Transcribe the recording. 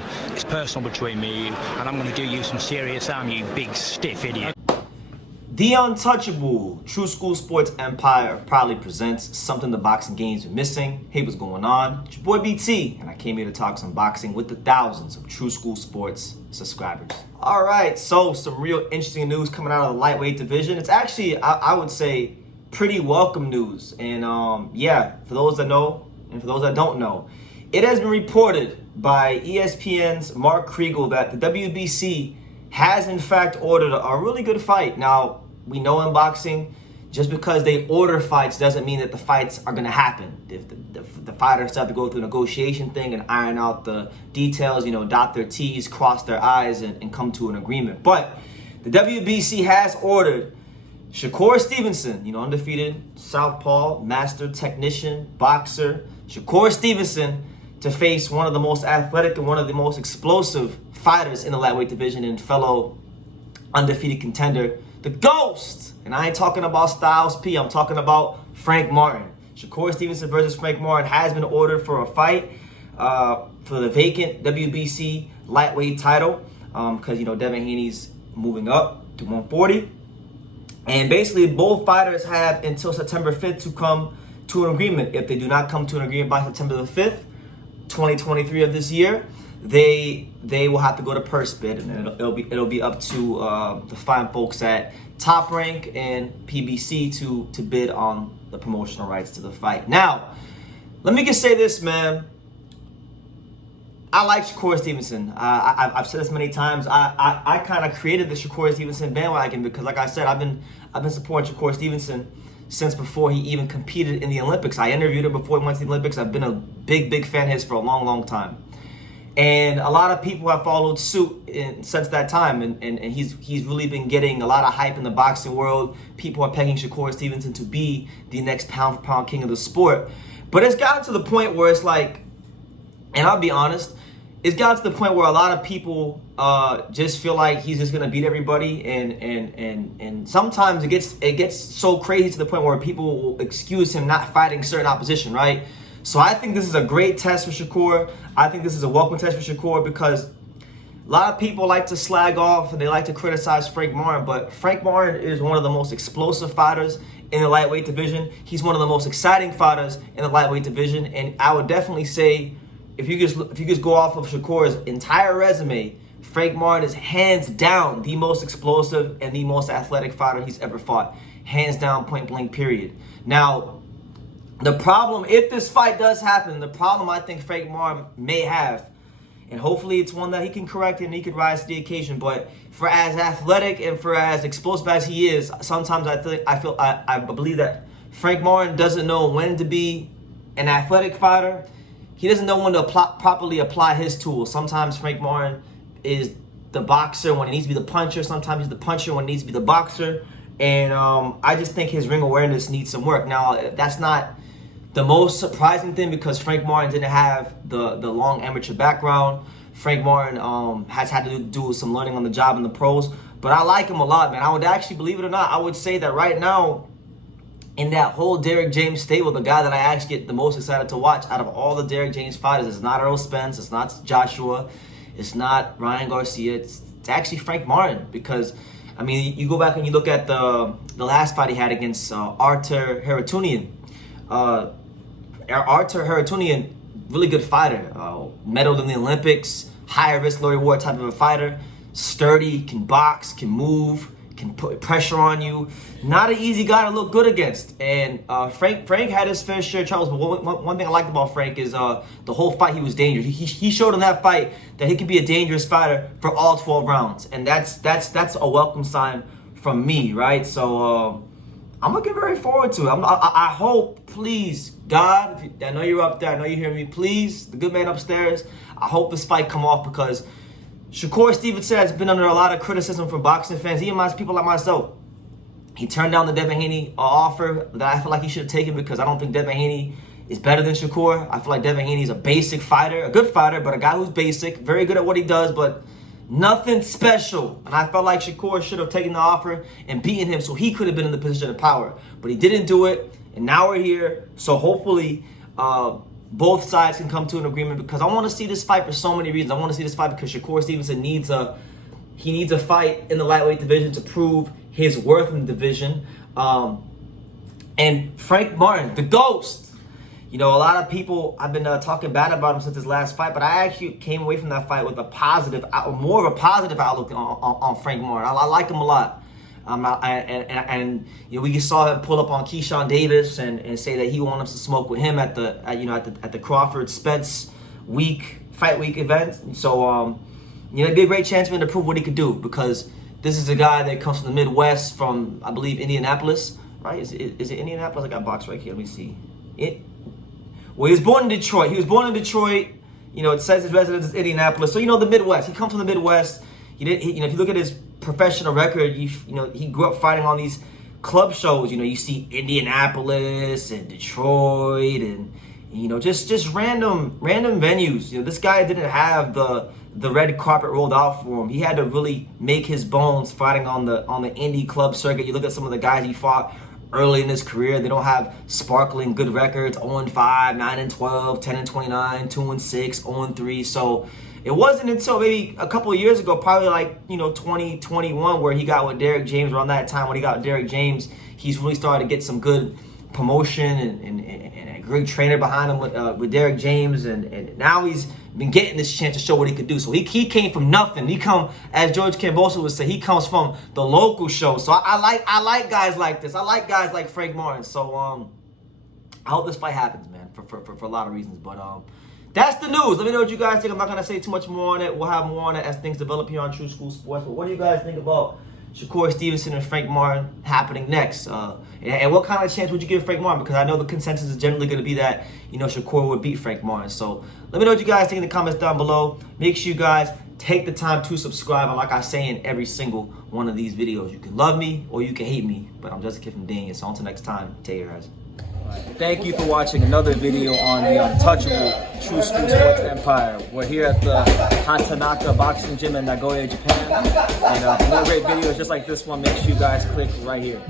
football. It's personal between me and you, and I'm going to do you some serious harm, you big stiff idiot. The Untouchable True School Sports Empire proudly presents something the boxing games are missing. Hey, what's going on? It's your boy BT, and I came here to talk some boxing with the thousands of True School Sports subscribers. All right, so some real interesting news coming out of the lightweight division. It's actually, I would say, pretty welcome news. And yeah, for those that know and for those that don't know, it has been reported by ESPN's Mark Kriegel that the WBC has in fact ordered a really good fight. Now, we know in boxing, just because they order fights doesn't mean that the fights are going to happen. If the fighters have to go through a negotiation thing and iron out the details, dot their T's, cross their I's, and come to an agreement. But the WBC has ordered Shakur Stevenson, undefeated southpaw, master technician, boxer, Shakur Stevenson, to face one of the most athletic and one of the most explosive fighters in the lightweight division and fellow undefeated contender, the Ghost. And I ain't talking about Styles P, I'm talking about Frank Martin. Shakur Stevenson versus Frank Martin has been ordered for a fight for the vacant WBC lightweight title because, Devin Haney's moving up to 140. And basically, both fighters have until September 5th to come to an agreement. If they do not come to an agreement by September the 5th, 2023 of this year, they will have to go to purse bid, and it'll be up to the fine folks at Top Rank and PBC to bid on the promotional rights to the fight. Now, let me just say this, man. I like Shakur Stevenson. I've said this many times. I kind of created the Shakur Stevenson bandwagon because, like I said, I've been supporting Shakur Stevenson since before he even competed in the Olympics. I interviewed him before he went to the Olympics. I've been a big fan of his for a long time. And a lot of people have followed suit since that time. And he's really been getting a lot of hype in the boxing world. People are pegging Shakur Stevenson to be the next pound-for-pound king of the sport. But it's gotten to the point where it's like, and I'll be honest, it's gotten to the point where a lot of people just feel like he's just gonna beat everybody, and sometimes it gets so crazy to the point where people will excuse him not fighting certain opposition, right? So I think this is a great test for Shakur. I think this is a welcome test for Shakur because a lot of people like to slag off and they like to criticize Frank Martin, but Frank Martin is one of the most explosive fighters in the lightweight division. He's one of the most exciting fighters in the lightweight division, and I would definitely say, if you just go off of Shakur's entire resume, Frank Martin is hands down the most explosive and the most athletic fighter he's ever fought. Hands down, point blank, period. Now, the problem, if this fight does happen, the problem I think Frank Martin may have, and hopefully it's one that he can correct and he could rise to the occasion, but for as athletic and for as explosive as he is, sometimes I believe that Frank Martin doesn't know when to be an athletic fighter. He doesn't know when to properly apply his tools. Sometimes Frank Martin is the boxer when he needs to be the puncher. Sometimes he's the puncher when he needs to be the boxer. And I just think his ring awareness needs some work. Now, that's not the most surprising thing because Frank Martin didn't have the long amateur background. Frank Martin has had to do some learning on the job in the pros. But I like him a lot, man. I would actually, believe it or not, I would say that right now, in that whole Derrick James stable, the guy that I actually get the most excited to watch out of all the Derrick James fighters is not Errol Spence, it's not Joshua, it's not Ryan Garcia, it's actually Frank Martin. Because, I mean, you go back and you look at the last fight he had against Artur Haratunian. Artur Haratunian, really good fighter, medaled in the Olympics, high risk, low reward type of a fighter, sturdy, can box, can move, can put pressure on you. Not an easy guy to look good against. And Frank had his fair share of troubles, but one thing I liked about Frank is the whole fight he was dangerous. He showed in that fight that he could be a dangerous fighter for all 12 rounds. And that's a welcome sign from me, right? So I'm looking very forward to it. I hope, please, God, I know you're up there, I know you hear me, please, the good man upstairs, I hope this fight come off because Shakur Stevenson has been under a lot of criticism from boxing fans, even people like myself. He turned down the Devin Haney offer that I feel like he should have taken because I don't think Devin Haney is better than Shakur. I feel like Devin Haney is a basic fighter, a good fighter, but a guy who's basic, very good at what he does, but nothing special. And I felt like Shakur should have taken the offer and beaten him so he could have been in the position of power. But he didn't do it, and now we're here. So hopefully both sides can come to an agreement, because I want to see this fight for so many reasons. I want to see this fight because Shakur Stevenson needs a fight in the lightweight division to prove his worth in the division. And Frank Martin, the Ghost. You know, a lot of people, I've been talking bad about him since his last fight, but I actually came away from that fight with more of a positive outlook on Frank Martin. I like him a lot. And you know, we saw him pull up on Keyshawn Davis and say that he wants to smoke with him at the Crawford Spence fight week event. So you know, it'd be a great chance for him to prove what he could do, because this is a guy that comes from the Midwest, from, I believe, Indianapolis, right? Is it Indianapolis? I got a box right here. Let me see. Well, he was born in Detroit. You know, it says his residence is Indianapolis. So, you know, the Midwest. He comes from the Midwest. You know, if you look at his professional record, you know, he grew up fighting on these club shows. You know, you see Indianapolis and Detroit and you know, just random venues. You know, this guy didn't have the red carpet rolled out for him. He had to really make his bones fighting on the indie club circuit. You look at some of the guys he fought early in his career, they don't have sparkling good records: 0-5, 9-12, 10-29, 2-6, 0-3. So it wasn't until maybe a couple of years ago, probably like, you know, 2021, where he got with Derek James. Around that time, when he got with Derek James, he's really started to get some good promotion and a great trainer behind him with Derek James, and now he's been getting this chance to show what he could do. So he came from nothing. He come, as George Cambosa would say, he comes from the local show. So I like guys like this. I like guys like Frank Martin. So I hope this fight happens, man, for a lot of reasons. But that's the news. Let me know what you guys think. I'm not gonna say too much more on it. We'll have more on it as things develop here on True School Sports. But what do you guys think about Shakur Stevenson and Frank Martin happening next? And what kind of chance would you give Frank Martin? Because I know the consensus is generally going to be that, you know, Shakur would beat Frank Martin. So let me know what you guys think in the comments down below. Make sure you guys take the time to subscribe. And like I say in every single one of these videos, you can love me or you can hate me, but I'm just a kid from Daniel. So until next time, take care, guys. Thank you for watching another video on the untouchable True School Sports Empire. We're here at the Hatanaka Boxing Gym in Nagoya, Japan. And for more great videos just like this one, make sure you guys click right here.